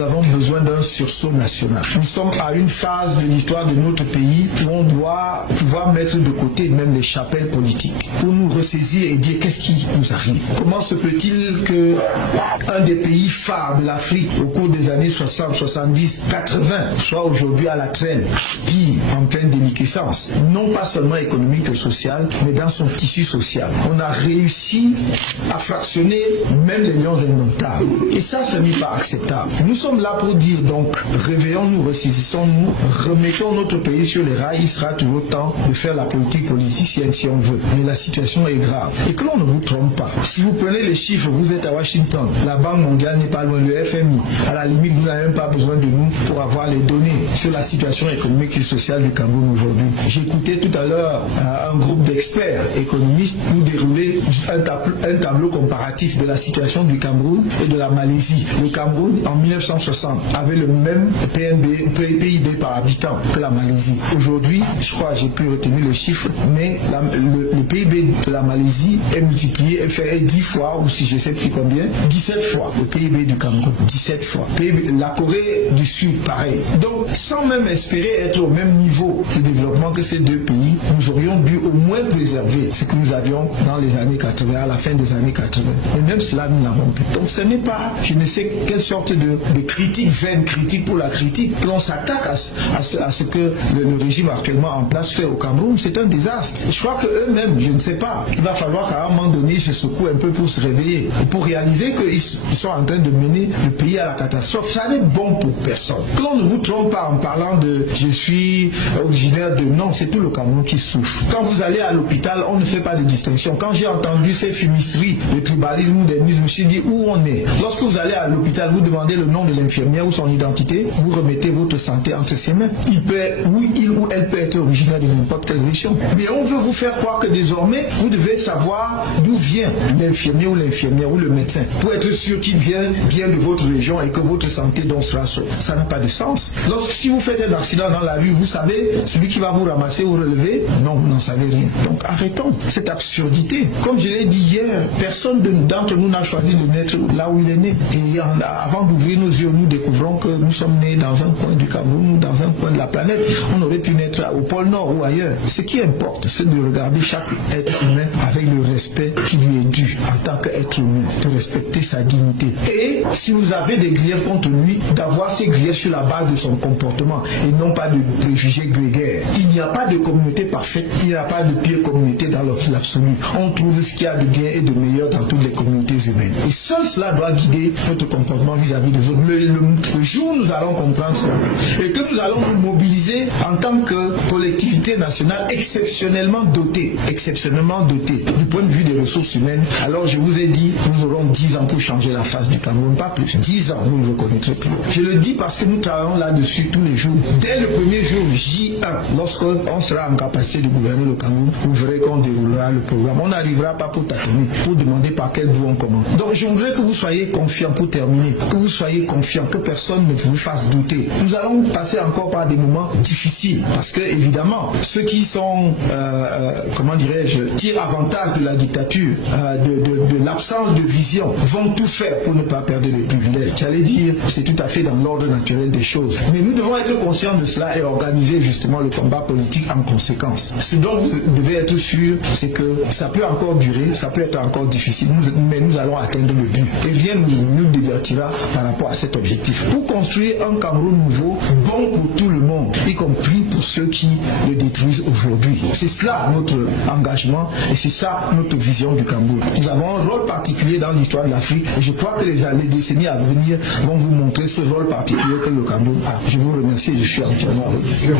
nous avons besoin d'un sursaut national. Nous sommes à une phase de l'histoire de notre pays où on doit pouvoir mettre de côté même les chapelles politiques pour nous ressaisir et dire qu'est-ce qui nous arrive. Comment se peut-il que un des pays phares de l'Afrique au cours des années 60, 70, 80 soit aujourd'hui à la traîne, puis en pleine déliquescence, non pas seulement économique et sociale, mais dans son tissu social. On a réussi à fractionner même les lions indomptables. Et ça, ce n'est pas acceptable. Nous sommes là pour dire donc, réveillons-nous, ressaisissons-nous, remettons notre pays sur les rails. Il sera toujours temps de faire la politique politicienne si on veut. Mais la situation est grave. Et que l'on ne vous trompe pas. Si vous prenez les chiffres, vous êtes à Washington, la Banque mondiale n'est pas loin, le FMI. À la limite, vous n'avez même pas besoin de nous pour avoir les données sur la situation économique et sociale du Cameroun aujourd'hui. J'écoutais tout à l'heure un groupe d'experts économistes nous dérouler un tableau comparatif de la situation du Cameroun et de la Malaisie. Le Cameroun, en 1960, avait le même PIB par habitant que la Malaisie. Aujourd'hui, je crois, j'ai pu retenir le chiffre, mais le PIB de la Malaisie est multiplié, fait 10 fois, ou si je ne sais plus combien, 17 fois le PIB du Cameroun. 17 fois. La Corée du Sud, pareil. Donc, sans même espérer être au même niveau de développement que ces deux pays, nous aurions dû au moins préserver ce que nous avions dans les années 80, à la fin des années 80. Et même cela, nous n'avons plus. Donc, ce n'est pas, je ne sais quelle sorte de critique, vaine critique pour la critique, que l'on s'attaque à ce que le régime actuellement en place fait au Cameroun. C'est un désastre. Je crois qu'eux-mêmes, je ne sais pas, il va falloir qu'à un moment donné, ils se secouent un peu pour se réveiller, pour réaliser qu'ils sont en train de mener le pays à la catastrophe. Ça n'est bon pour personne. Que l'on ne vous trompe pas en parlant de « je suis originaire de » non, c'est tout le Cameroun qui souffre. Quand vous allez à l'hôpital, on ne fait pas de distinction. Quand j'ai entendu ces fumisteries, le tribalisme ou l'ethnisme, je dis où on est. Lorsque vous allez à l'hôpital, vous demandez le nom de l'infirmière ou son identité, vous remettez votre santé entre ses mains. Il ou elle peut être originaire de n'importe quelle région. Mais on veut vous faire croire que désormais, vous devez savoir d'où vient l'infirmier ou l'infirmière ou le médecin pour être sûr qu'il vient bien de votre région et que votre santé donc sera sauve. Ça n'a pas de sens. Si vous faites un accident dans la rue, vous savez, celui qui va vous ramasser ou relever, non, vous n'en savez rien. Donc arrêtons cette absurdité. Comme je l'ai dit hier, personne d'entre nous n'a choisi de naître là où il est né. Et avant d'ouvrir nos yeux, nous découvrons que nous sommes nés dans un coin du Cameroun ou dans un coin de la planète. On aurait pu naître au pôle Nord ou ailleurs. Ce qui importe, c'est de regarder chaque être humain avec le respect qui lui est dû en tant qu'être humain, de respecter sa dignité. Et si vous avez des griefs contre lui, d'avoir ces griefs sur la base de son comportement et non pas de préjugés grégaires. Il n'y a pas de communauté parfaite, il n'y a pas de pire communauté dans l'absolu. On trouve ce qu'il y a de bien et de meilleur dans toutes les communautés humaines. Et seul cela doit guider notre comportement vis-à-vis des autres. Le jour où nous allons comprendre ça et que nous allons nous mobiliser en tant que collectivité nationale exceptionnellement dotée du point de vue des ressources humaines, alors je vous ai dit, nous aurons 10 ans pour changer la face du Cameroun, pas plus. 10 ans, vous ne le connaîtrez plus. Je le dis parce que nous travaillons là-dessus tous les jours. Dès le premier jour J1, lorsqu'on sera en capacité de gouverner le Cameroun, vous verrez qu'on déroulera le programme. On n'arrivera pas pour tâtonner, pour demander par quel bout on commence. Donc je voudrais que vous soyez confiants pour terminer, que vous soyez confiants, que personne ne vous fasse douter. Nous allons passer encore par des moments difficiles parce que évidemment, ceux qui sont, tirent avantage de la dictature, de l'absence de vision, vont tout faire pour ne pas perdre les privilèges. J'allais dire, c'est tout à fait dans l'ordre naturel des choses. Mais nous devons être conscients de cela et organiser justement le combat politique en conséquence. Ce dont vous devez être sûr, c'est que ça peut encore durer, ça peut être encore difficile, mais nous allons atteindre le but. Et rien nous divertira par rapport à cet objectif. Pour construire un Cameroun nouveau, bon pour tout le monde, y compris pour ceux qui le détruisent aujourd'hui. C'est cela notre engagement et c'est ça notre vision du Cameroun. Nous avons un rôle particulier dans l'histoire de l'Afrique et je crois que les décennies à venir vont vous montrer ce rôle particulier que le Cameroun a. Je vous remercie et je suis entièrement avec vous.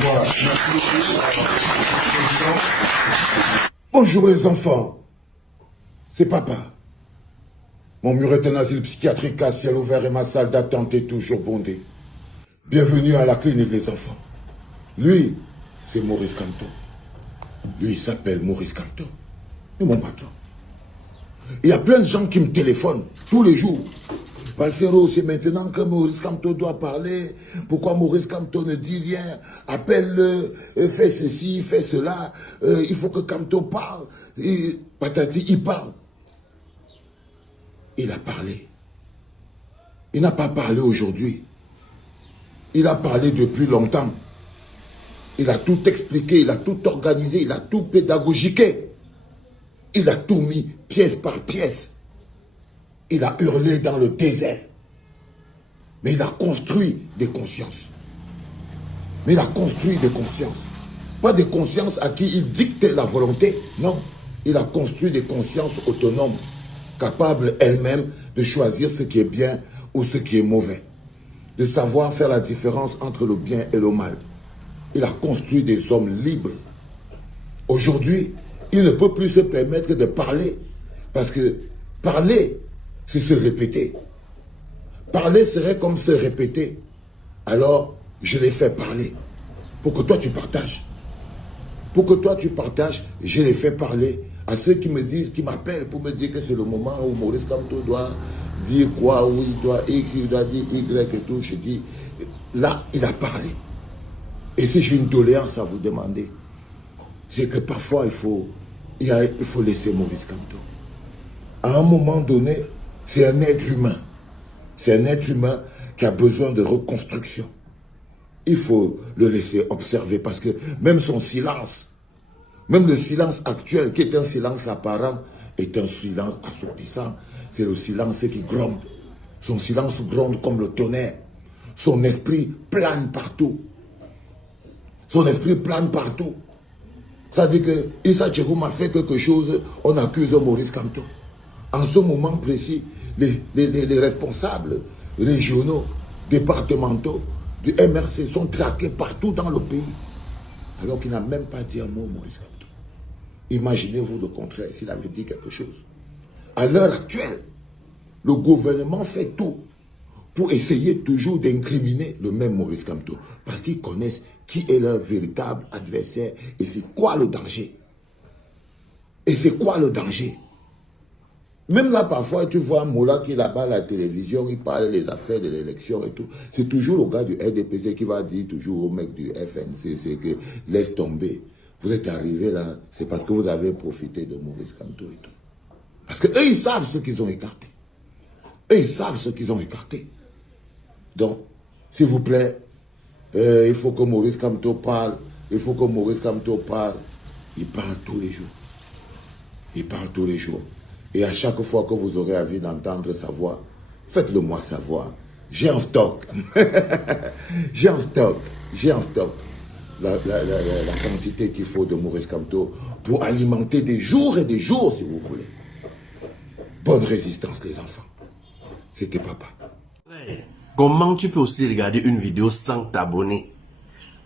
Bonjour les enfants, c'est papa. Mon mur est un asile psychiatrique à ciel ouvert et ma salle d'attente est toujours bondée. Bienvenue à la clinique les enfants. Lui, c'est Maurice Kamto. Lui, il s'appelle Maurice Kamto. C'est mon patron. Il y a plein de gens qui me téléphonent tous les jours. Valsero, c'est maintenant que Maurice Kamto doit parler. Pourquoi Maurice Kamto ne dit rien? Appelle-le, fais ceci, fais cela. Il faut que Kamto parle. Patati, il parle. Il a parlé. Il n'a pas parlé aujourd'hui. Il a parlé depuis longtemps. Il a tout expliqué, il a tout organisé, il a tout pédagogiqué. Il a tout mis pièce par pièce. Il a hurlé dans le désert. Mais il a construit des consciences. Mais il a construit des consciences. Pas des consciences à qui il dictait la volonté. Non. Il a construit des consciences autonomes, capables elles-mêmes de choisir ce qui est bien ou ce qui est mauvais. De savoir faire la différence entre le bien et le mal. Il a construit des hommes libres. Aujourd'hui, il ne peut plus se permettre de parler. Parce que parler, c'est se répéter. Parler serait comme se répéter. Alors, je les fais parler. Pour que toi, tu partages. Pour que toi, tu partages, je les fais parler à ceux qui me disent, qui m'appellent pour me dire que c'est le moment où Maurice Kamto doit dire quoi, où il doit X, il doit dire Y et tout. Je dis, là, il a parlé. Et si j'ai une doléance à vous demander, c'est que parfois, il faut laisser Maurice Kamto. À un moment donné, c'est un être humain. C'est un être humain qui a besoin de reconstruction. Il faut le laisser observer parce que même son silence, même le silence actuel qui est un silence apparent, est un silence assourdissant. C'est le silence qui gronde. Son silence gronde comme le tonnerre. Son esprit plane partout. Son esprit plane partout. Ça veut dire que Issa Tcheroum a fait quelque chose, on accuse Maurice Kamto. En ce moment précis, les responsables régionaux, départementaux du MRC sont traqués partout dans le pays. Alors qu'il n'a même pas dit un mot, Maurice Kamto. Imaginez-vous le contraire, s'il avait dit quelque chose. À l'heure actuelle, le gouvernement fait tout pour essayer toujours d'incriminer le même Maurice Kamto. Parce qu'ils connaissent qui est leur véritable adversaire et c'est quoi le danger. Et c'est quoi le danger? Même là, parfois, tu vois Moula qui est là-bas à la télévision, il parle des affaires de l'élection et tout. C'est toujours le gars du RDPC qui va dire toujours au mec du FNC, c'est que laisse tomber. Vous êtes arrivé là, c'est parce que vous avez profité de Maurice Kamto et tout. Parce qu'eux, ils savent ce qu'ils ont écarté. Eux, ils savent ce qu'ils ont écarté. Donc, s'il vous plaît, il faut que Maurice Kamto parle. Il faut que Maurice Kamto parle. Il parle tous les jours. Il parle tous les jours. Et à chaque fois que vous aurez envie d'entendre sa voix, faites-le moi savoir. J'ai en stock. J'ai en stock. J'ai en stock la quantité qu'il faut de Maurice Kamto pour alimenter des jours et des jours, si vous voulez. Bonne résistance, les enfants. C'était papa. Ouais. Comment tu peux aussi regarder une vidéo sans t'abonner?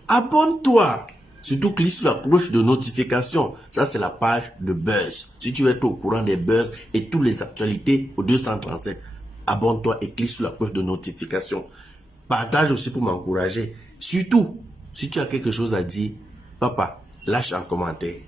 Abonne-toi! Surtout clique sur la cloche de notification. Ça, c'est la page de Buzz. Si tu veux être au courant des buzz et toutes les actualités au 237, abonne-toi et clique sur la cloche de notification. Partage aussi pour m'encourager. Surtout, si tu as quelque chose à dire, papa, lâche un commentaire.